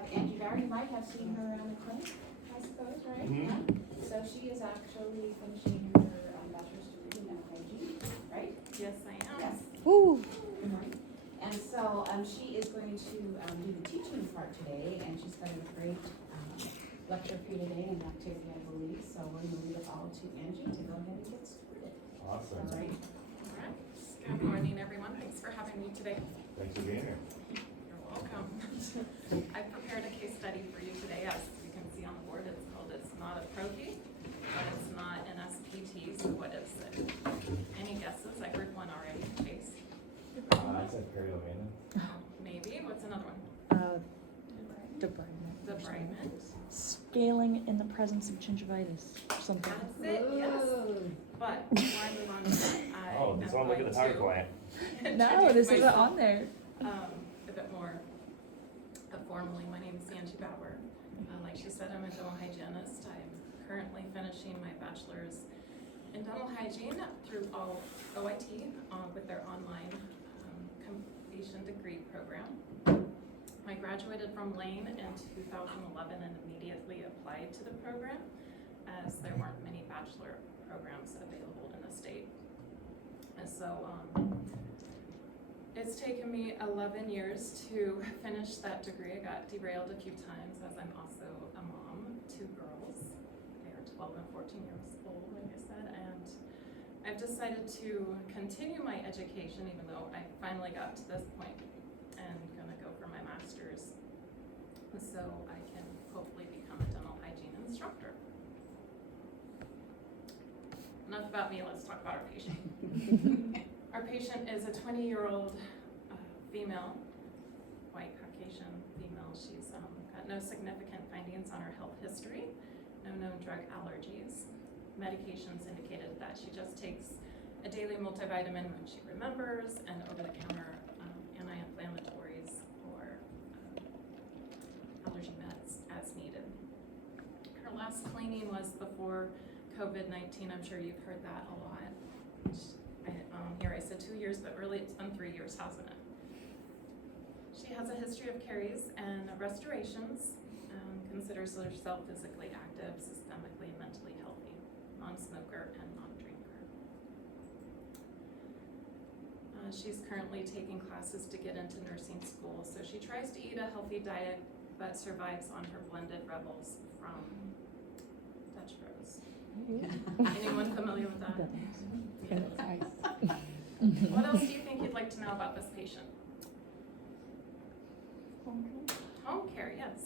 have Angie Barry. You might have seen her around the clinic, I suppose, right? Mhm. Yeah. So she is actually finishing her bachelor's degree in hygiene, right? Yes, I am. Yes. Ooh. Good morning. And so she is going to do the teaching part today, and she's got a great lecture for you today and activity, I believe. So we're going to leave it all to Angie to go ahead and get started. Awesome. All right. All right. Good morning, everyone. Thanks for having me today. Thanks for being here. You're welcome. I prepared a case study for you today. As you can see on the board, it's called It's Not a Prophy, but it's not an SPT, so what is it? Any guesses? I heard one already. Chase? I said periodontal. Maybe. What's another one? Debridement. Debridement. Scaling in the presence of gingivitis or something. That's it, yes. But before I move on to that, I Oh, am this one, look at the going target to client. No, introduce this isn't myself, on there. a bit more formally. My name is Angie Bauer. Like she said, I'm a dental hygienist. I'm currently finishing my bachelor's in dental hygiene through OIT with their online completion degree program. I graduated from Lane in 2011 and immediately applied to the program as there weren't many bachelor programs available in the state. And so it's taken me 11 years to finish that degree. I got derailed a few times as I'm also a mom, 2 girls. They are 12 and 14 years old, like I said, and I've decided to continue my education even though I finally got to this point and gonna go for my master's so I can hopefully become a dental hygiene instructor. Enough about me, let's talk about our patient. Our patient is a 20-year-old female, white Caucasian female. She's got no significant findings on her health history, no known drug allergies. Medications indicated that she just takes a daily multivitamin when she remembers, and over-the-counter anti-inflammatories or allergy meds as needed. Her last cleaning was before COVID-19. I'm sure you've heard that a lot. Here I said 2 years, but really it's been 3 years, hasn't it? She has a history of caries and restorations, considers herself physically active, systemically and mentally healthy, non-smoker and non-drinker. She's currently taking classes to get into nursing school, so she tries to eat a healthy diet, but survives on her blended Rebels from Dutch Bros. Anyone familiar with that? Yeah. What else do you think you'd like to know about this patient? Home care, yes.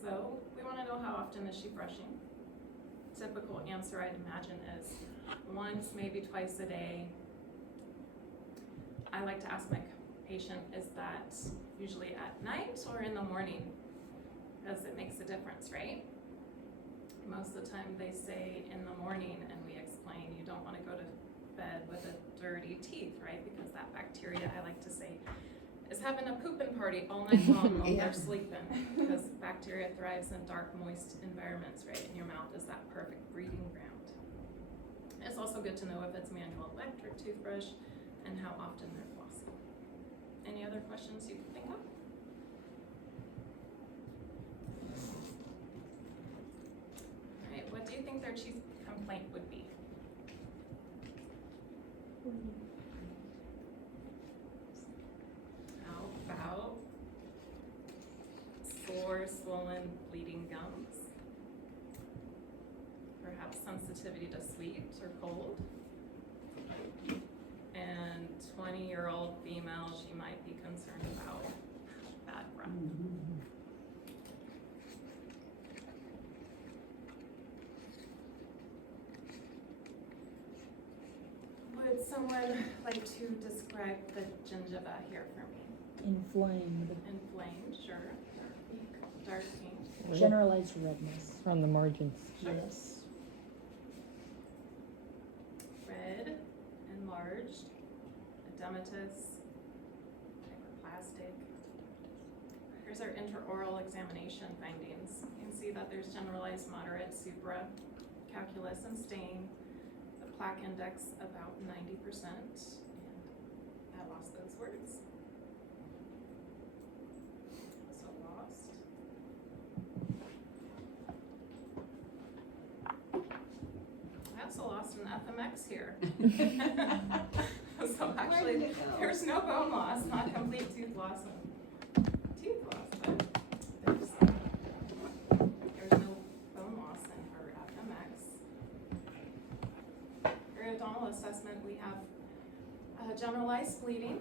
So we want to know how often is she brushing? Typical answer I'd imagine is once, maybe twice a day. I like to ask my patient, is that usually at night or in the morning? Because it makes a difference, right? Most of the time they say in the morning, and we explain you don't want to go to bed with a dirty teeth, right? Because that bacteria, I like to say, is having a pooping party all night long while they're sleeping. Because bacteria thrives in dark, moist environments, right? And your mouth is that perfect breeding ground. It's also good to know if it's manual electric toothbrush and how often they're flossing. Any other questions you can think of? What do you think their chief complaint would be? How about sore, swollen, bleeding gums? Perhaps sensitivity to sweet or cold? And 20-year-old female, she might be concerned about bad breath. Would someone like to describe the gingiva here for me? Inflamed. Inflamed, sure. Dark pink. Generalized redness. On the margins. Yes. Red, enlarged, edematous, hyperplastic. Here's our intraoral examination findings. You can see that there's generalized moderate supra, calculus, and stain. The plaque index about 90%, and I lost those words. FMX here. So Where did actually, it go? there's no bone loss, not complete tooth loss, but there's no bone loss in her FMX. Periodontal assessment, we have generalized bleeding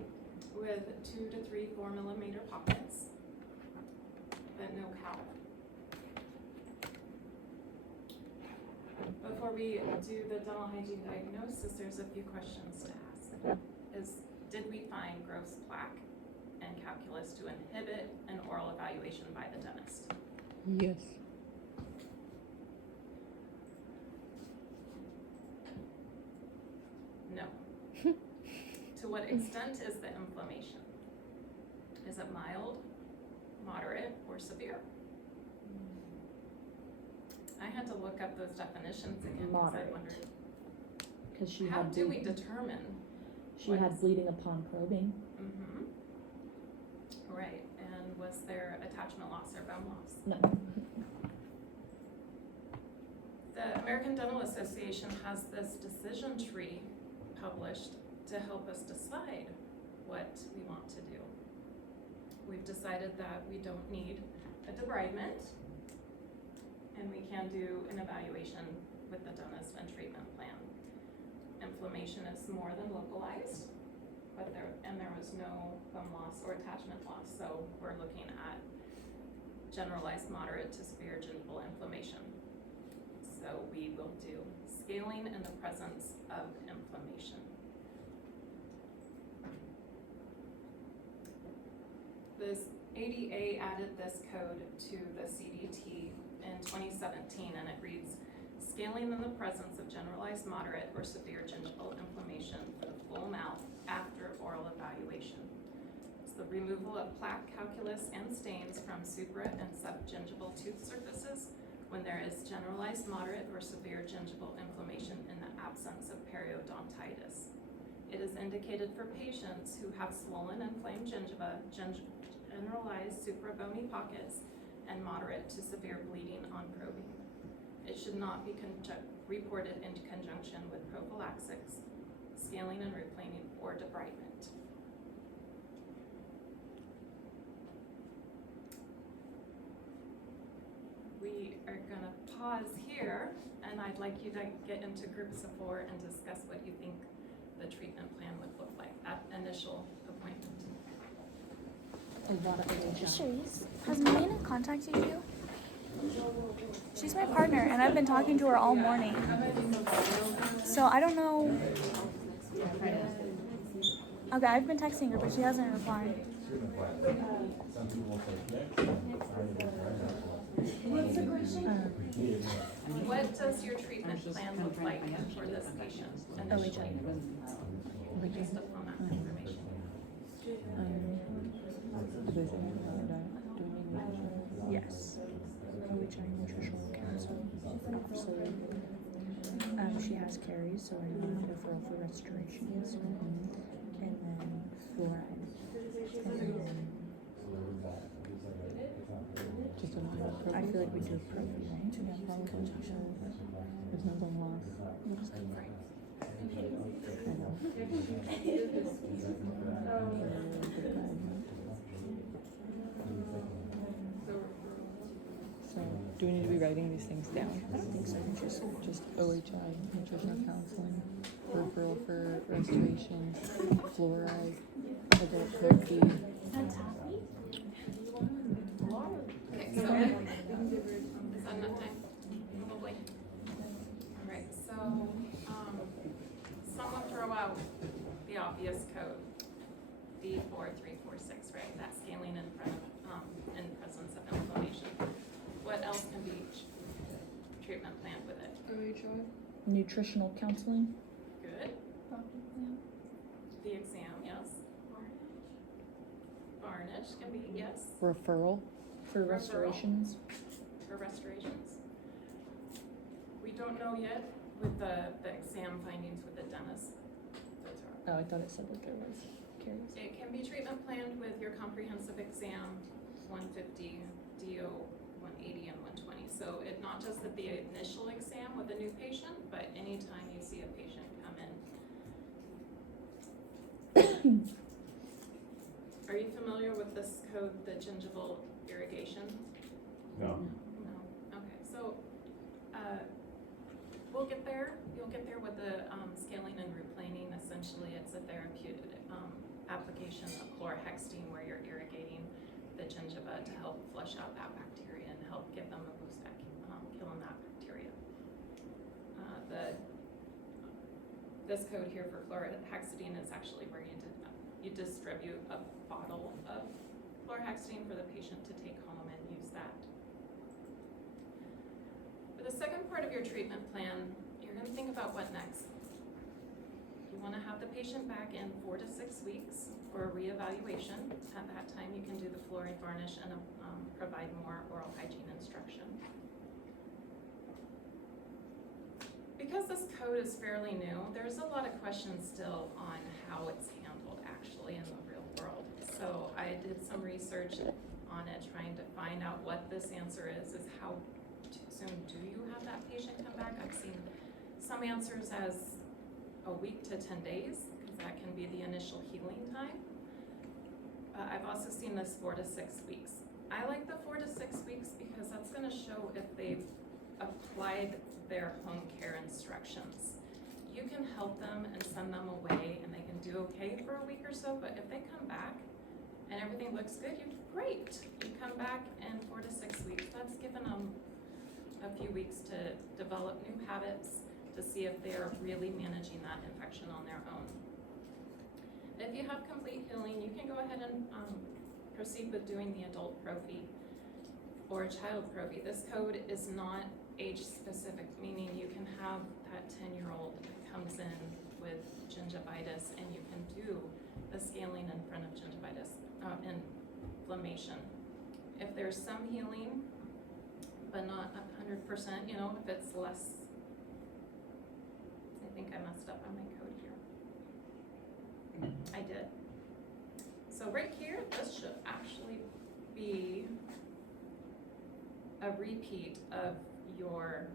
with 2 to 3 4-millimeter pockets, but no calc. Before we do the dental hygiene diagnosis, there's a few questions to ask. Did we find gross plaque and calculus to inhibit an oral evaluation by the dentist? Yes. No. To what extent is the inflammation? Is it mild, moderate, or severe? I had to look up those definitions again because I Moderate. wondered, Because she how had do we bleeding. determine? She had bleeding upon probing. Mm-hmm. Right, and was there attachment loss or bone loss? No. The American Dental Association has this decision tree published to help us decide what we want to do. We've decided that we don't need a debridement, and we can do an evaluation with the dentist and treatment plan. Inflammation is more than localized, but there was no bone loss or attachment loss, so we're looking at generalized moderate to severe gingival inflammation. So we will do scaling in the presence of inflammation. This ADA added this code to the CDT in 2017, and it reads, scaling in the presence of generalized moderate or severe gingival inflammation for the full mouth after oral evaluation. It's the removal of plaque, calculus, and stains from supra and subgingival tooth surfaces when there is generalized moderate or severe gingival inflammation in the absence of periodontitis. It is indicated for patients who have swollen and inflamed gingiva, generalized suprabony pockets, and moderate to severe bleeding on probing. It should not be reported in conjunction with prophylaxis, scaling and replaning, or debridement. We are gonna pause here, and I'd like you to get into groups of 4 and discuss what you think the treatment plan would look like at initial appointment. A lot of OHI. Cherise, has Melina contacted you? She's my partner, and I've been talking to her all morning. So I don't know. Okay, I've been texting her, but she hasn't replied. Some people say next. What does your treatment plan look like for this patient initially? Just a phone app information. Yes. OHI nutritional counseling. So, she has caries, so I have referral for restorations. And then fluoride. And then I feel like we do it probably, right? Yeah, probably. There's no bone loss. I know. So, do we need to be writing these things down? I don't think so. Just OHI, nutritional counseling, referral for restoration, fluoride, adult code B. That's happy. Okay, so, is that enough time? Probably. Alright, so, someone throw out the obvious code, B4346, right? That's scaling in presence of inflammation. What else can be treatment planned with it? Nutritional counseling. Good. The exam, yes. Varnish can be, yes. Referral. For Referral. restorations. For restorations. We don't know yet with the exam findings with the dentist. Those are. Oh, I thought it said that there was caries. It can be treatment planned with your comprehensive exam, 150, DO 180 and 120. So it not just at the initial exam with a new patient, but anytime you see a patient come in. Are you familiar with this code, the gingival irrigation? No. No, okay, so, we'll get there, you'll get there with the, scaling and replaning. Essentially, it's a therapeutic, application of chlorhexidine where you're irrigating the gingiva to help flush out that bacteria and help give them a boost at, killing that bacteria. This code here for chlorhexidine is actually where you distribute a bottle of chlorhexidine for the patient to take home and use that. For the second part of your treatment plan, you're going to think about what next. You want to have the patient back in 4 to 6 weeks for a reevaluation. At that time, you can do the fluoride varnish and provide more oral hygiene instruction. Because this code is fairly new, there's a lot of questions still on how it's handled actually in the real world. So I did some research on it, trying to find out what this answer is how soon do you have that patient come back? I've seen some answers as a week to 10 days, because that can be the initial healing time. I've also seen this 4 to 6 weeks. I like the 4 to 6 weeks because that's gonna show if they've applied their home care instructions. You can help them and send them away and they can do okay for a week or so, but if they come back and everything looks good, great. You come back in 4 to 6 weeks. That's given them a few weeks to develop new habits, to see if they're really managing that infection on their own. If you have complete healing, you can go ahead and proceed with doing the adult prophy or a child prophy. This code is not age specific, meaning you can have that 10-year-old that comes in with gingivitis and you can do the scaling in front of gingivitis, inflammation. If there's some healing, but not 100%, you know, if it's less, I think I messed up on my code here. I did. So right here, this should actually be a repeat of your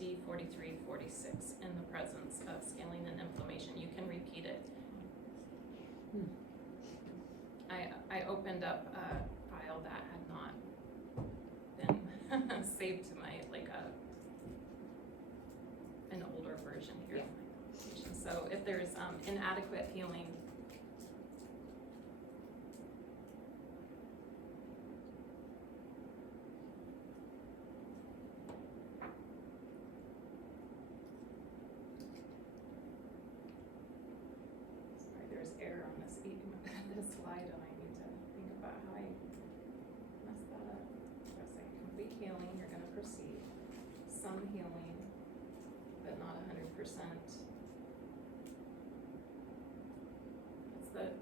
D4346 in the presence of scaling and inflammation. You can repeat it. I opened up a file that had not been saved to my, like an older version here. Yeah. So if there's inadequate healing, there's error on this this slide, and I need to think about how I messed that up. So it's like complete healing, you're gonna proceed. Some healing, but not 100%. It's the,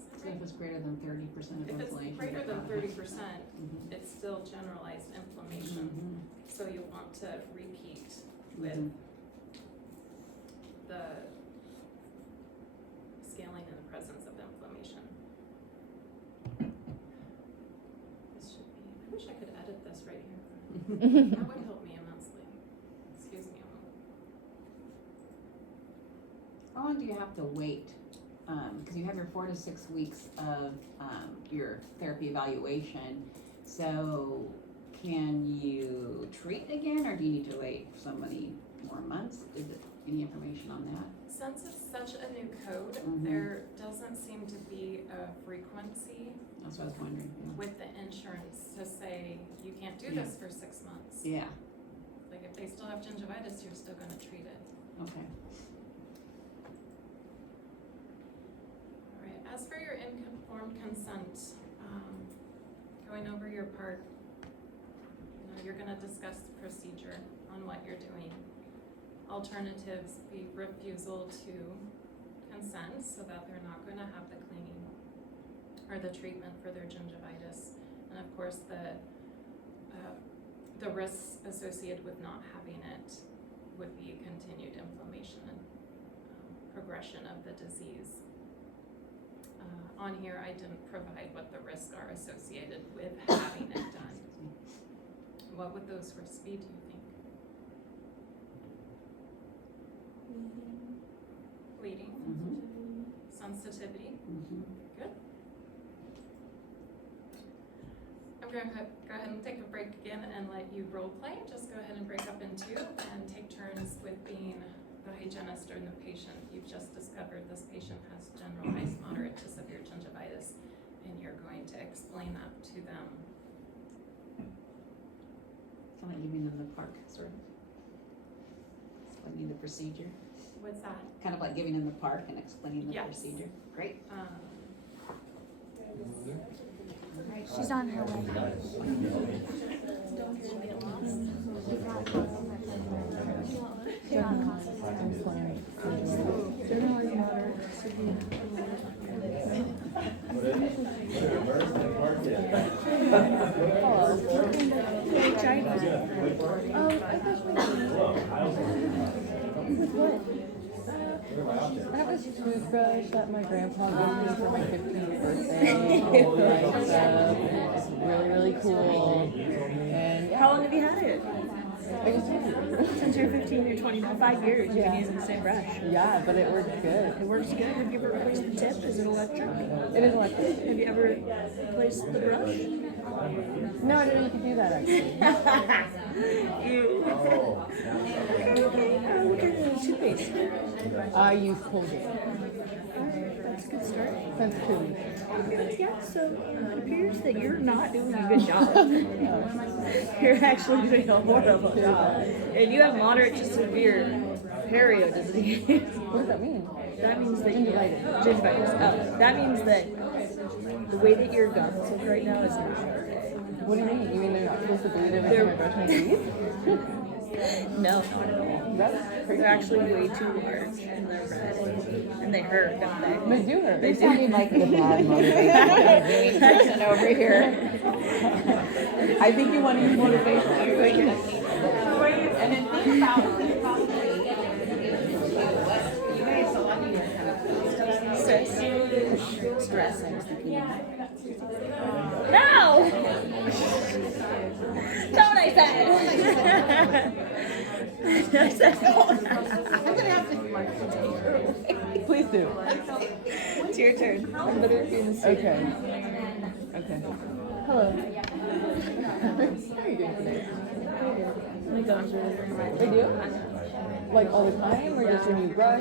is that So right? if it's greater than 30% of If it's inflammation. greater than 30%, Mhm. it's still generalized inflammation. Mhm. So you want to repeat with Mhm. the scaling in the presence of inflammation. This should be, I wish I could edit this right here. That would help me immensely. Excuse me a moment. How long do you have to wait? Because you have your 4 to 6 weeks of your therapy evaluation. So can you treat again, or do you need to wait so many more months? Is it any information on that? Since it's such a new code, Mhm. there doesn't seem to be a frequency That's what I was wondering. with the insurance to say you can't do Yeah. this for 6 months. Yeah. Like if they still have gingivitis, you're still gonna treat it. Okay. All right, as for your informed consent, going over your part, you know, you're gonna discuss the procedure on what you're doing. Alternatives be refusal to consent so that they're not gonna have the cleaning or the treatment for their gingivitis. And of course, the risks associated with not having it would be continued inflammation and progression of the disease. On here, I didn't provide what the risks are associated with having it done. What would those risks be, do you think? Bleeding, sensitivity, good. I'm going to go ahead and take a break again and let you role play. Just go ahead and break up in two and take turns with being the hygienist or the patient. You've just discovered this patient has generalized moderate to severe gingivitis, and you're going to explain that to them. Kind of giving them the park, sort of. Explaining the procedure. What's that? Kind of like giving them the park and explaining the Yes. procedure. Great. She's on her way. I have a toothbrush that my grandpa gave me for my 15th birthday. It's really, really cool. And How long have you had it? I just told you. Since you're 15 or 25 years, you've been using the same brush. Yeah, but it works good. It works good. Have you ever replaced the tip? Is it electric? It is electric. Have you ever replaced the brush? No, I didn't know you could do that actually. Okay. What kind of toothpaste? I use Colgate. That's a good start. Since 2 weeks. Yeah, so it appears that you're not doing a good job. You're actually doing a horrible job. And you have moderate to severe perio disease. What does that mean? That means that gingivitis. Oh, that means that the way that your gums look right now is not okay. What do you mean? You mean they're not supposed to bleed every time I brush my teeth? No, That's crazy. they're actually way too large and they're red. And they hurt, don't they? They do hurt. They They sound do. like the bad motivated person over here. I think you want to use motivation. And then think about you guys, a lot of you are kind of stress. I was thinking. No! Don't I said? I said, I'm gonna have to. Please do. it's your turn. I'm literally in the Okay. Okay. Hello. How are you doing today? My gums are really red. They do? Like all the time, or just when you brush?